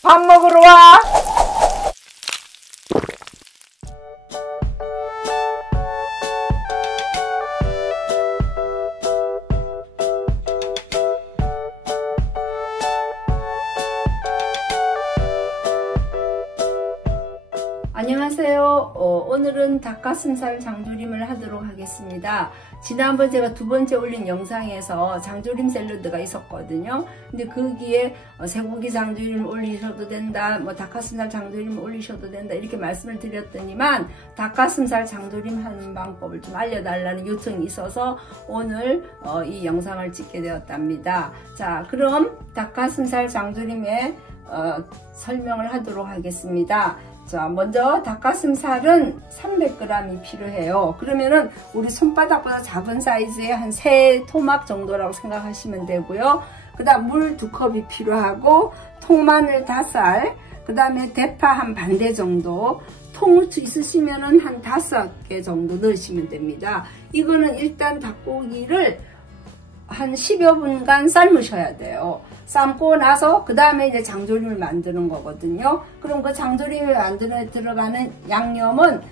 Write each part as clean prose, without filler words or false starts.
밥 먹으러 와. 안녕하세요. 오늘은 닭가슴살 장조림을 하도록 하겠습니다. 지난번 제가 두 번째 올린 영상에서 장조림 샐러드가 있었거든요. 근데 거기에 쇠고기 장조림 올리셔도 된다, 뭐 닭가슴살 장조림 올리셔도 된다 이렇게 말씀을 드렸더니만 닭가슴살 장조림 하는 방법을 좀 알려달라는 요청이 있어서 오늘 이 영상을 찍게 되었답니다. 자, 그럼 닭가슴살 장조림의 설명을 하도록 하겠습니다. 자, 먼저 닭가슴살은 300g이 필요해요. 그러면은 우리 손바닥보다 작은 사이즈의 한 3토막 정도라고 생각하시면 되고요. 그 다음 물 2컵이 필요하고, 통마늘 5알, 그 다음에 대파 한 반대 정도, 통후추 있으시면은 한 5개 정도 넣으시면 됩니다. 이거는 일단 닭고기를 한 10여 분간 삶으셔야 돼요. 삶고 나서 그 다음에 이제 장조림을 만드는 거거든요. 그럼 그 장조림을 만드는 들어가는 양념은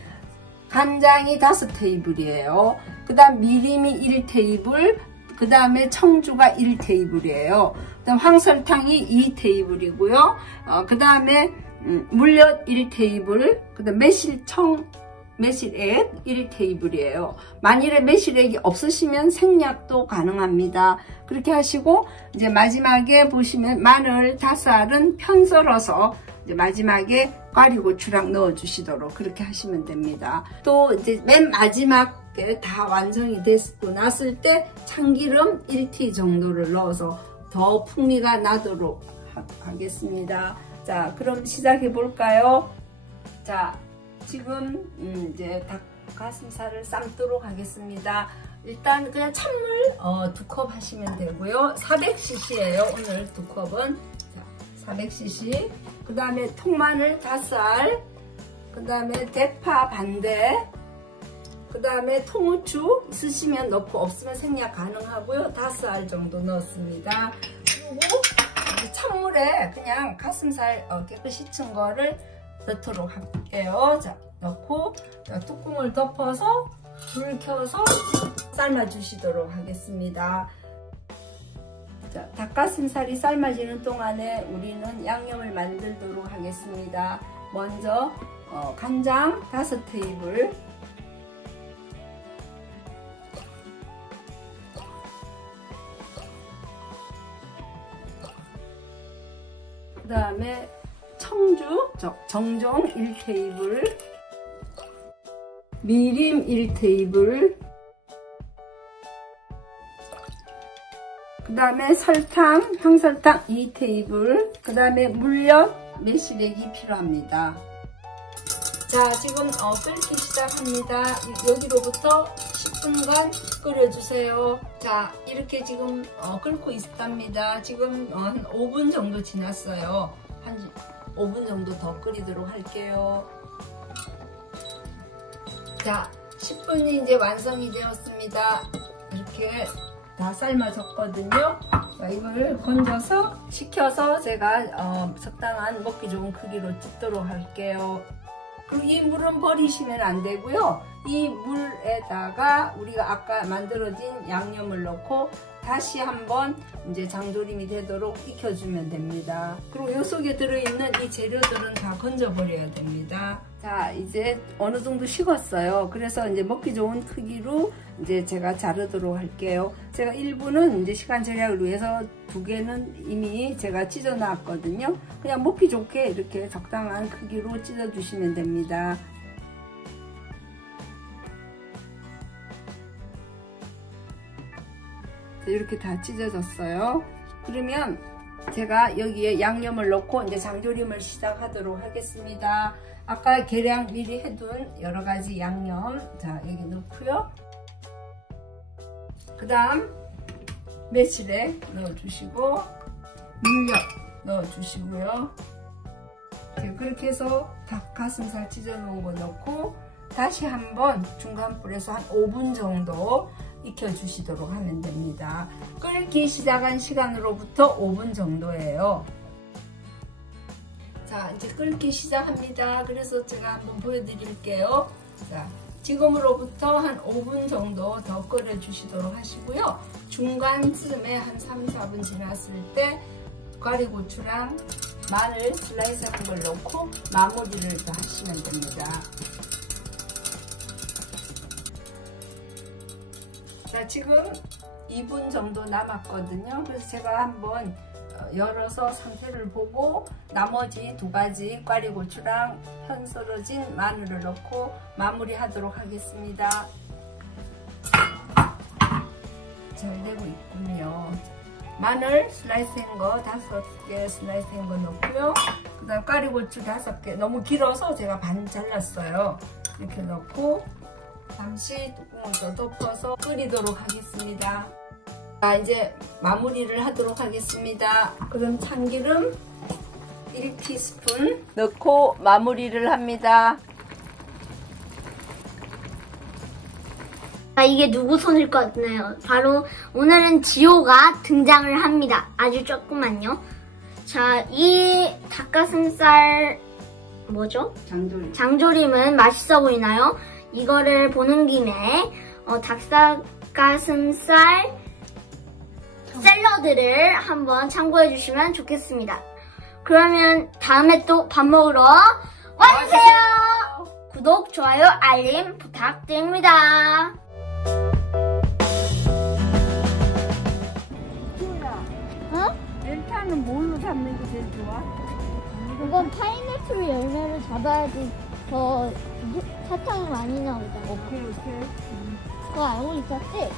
간장이 5테이블이에요. 그 다음 미림이 1테이블, 그 다음에 청주가 1테이블이에요. 그 다음 황설탕이 2테이블이고요. 그 다음에 물엿 1테이블, 그 다음 매실액 1테이블이에요. 만일에 매실액이 없으시면 생략도 가능합니다. 그렇게 하시고 이제 마지막에 보시면 마늘 5알은 편 썰어서 이제 마지막에 꽈리고추랑 넣어 주시도록 그렇게 하시면 됩니다. 또 이제 맨 마지막에 다 완성이 됐고 났을 때 참기름 1티 정도를 넣어서 더 풍미가 나도록 하겠습니다. 자, 그럼 시작해 볼까요? 자, 지금 이제 닭가슴살을 삶도록 하겠습니다. 일단 그냥 찬물 2컵 하시면 되고요. 400cc예요. 오늘 2컵은. 자, 400cc. 그 다음에 통마늘 5알. 그 다음에 대파 반대. 그 다음에 통후추 있으시면 넣고 없으면 생략 가능하고요. 5알 정도 넣었습니다. 그리고 찬물에 그냥 가슴살 깨끗이 친 거를 넣도록 할게요. 자, 넣고 뚜껑을 덮어서 불 켜서 삶아 주시도록 하겠습니다. 자, 닭가슴살이 삶아지는 동안에 우리는 양념을 만들도록 하겠습니다. 먼저 간장 5테이블, 그 다음에 청주 정종 1테이블, 미림 1테이블, 그 다음에 설탕, 황설탕 2테이블, 그 다음에 물엿, 매실액이 필요합니다. 자, 지금 끓기 시작합니다. 여기로부터 10분간 끓여주세요. 자, 이렇게 지금 끓고 있답니다. 지금 한 5분 정도 지났어요. 한 5분 정도 더 끓이도록 할게요. 자, 10분이 이제 완성이 되었습니다. 이렇게 다 삶아졌거든요. 자, 이걸 건져서 식혀서 제가 적당한 먹기 좋은 크기로 찢도록 할게요. 그리고 이 물은 버리시면 안 되고요. 이 물에다가 우리가 아까 만들어진 양념을 넣고 다시 한번 이제 장조림이 되도록 익혀주면 됩니다. 그리고 이 속에 들어있는 이 재료들은 다 건져버려야 됩니다. 자, 이제 어느 정도 식었어요. 그래서 이제 먹기 좋은 크기로 이제 제가 자르도록 할게요. 제가 1부는 이제 시간 절약을 위해서 2개는 이미 제가 찢어 놨거든요. 그냥 먹기 좋게 이렇게 적당한 크기로 찢어 주시면 됩니다. 이렇게 다 찢어졌어요. 그러면 제가 여기에 양념을 넣고 이제 장조림을 시작하도록 하겠습니다. 아까 계량 미리 해둔 여러가지 양념, 자, 여기 넣고요. 그 다음 매실액 넣어주시고 물엿 넣어주시고요. 그렇게 해서 닭가슴살 찢어 놓은 거 넣고 다시 한번 중간 불에서 한 5분 정도 익혀주시도록 하면 됩니다. 끓기 시작한 시간으로부터 5분 정도예요. 자, 이제 끓기 시작합니다. 그래서 제가 한번 보여드릴게요. 자, 지금으로부터 한 5분 정도 더 끓여주시도록 하시고요. 중간쯤에 한 3, 4분 지났을 때 꽈리고추랑 마늘 슬라이스한 걸 넣고 마무리를 더 하시면 됩니다. 자, 지금 2분 정도 남았거든요. 그래서 제가 한번 열어서 상태를 보고 나머지 2가지 꽈리고추랑 편 썰어진 마늘을 넣고 마무리하도록 하겠습니다. 잘 되고 있군요. 마늘 슬라이스한 거 5개 슬라이스한 거 넣고요. 그 다음 꽈리고추 5개, 너무 길어서 제가 반 잘랐어요. 이렇게 넣고 잠시 뚜껑을 더 덮어서 끓이도록 하겠습니다. 자, 이제 마무리를 하도록 하겠습니다. 그럼 참기름 1티스푼 넣고 마무리를 합니다. 이게 누구 손일 것 같나요? 바로 오늘은 지호가 등장을 합니다. 아주 조금만요. 자, 이 닭가슴살 뭐죠? 장조림은 맛있어 보이나요? 이거를 보는 김에 닭가슴살 샐러드를 한번 참고해 주시면 좋겠습니다. 그러면 다음에 또 밥 먹으러 와주세요. 구독, 좋아요, 알림 부탁드립니다. 멜타는 뭘로 잡는 게 제일 좋아? 이건 파인애플 열매를 잡아야지 더 사탕이 많이 나오잖아. 오케이. 그거 알고 있었지?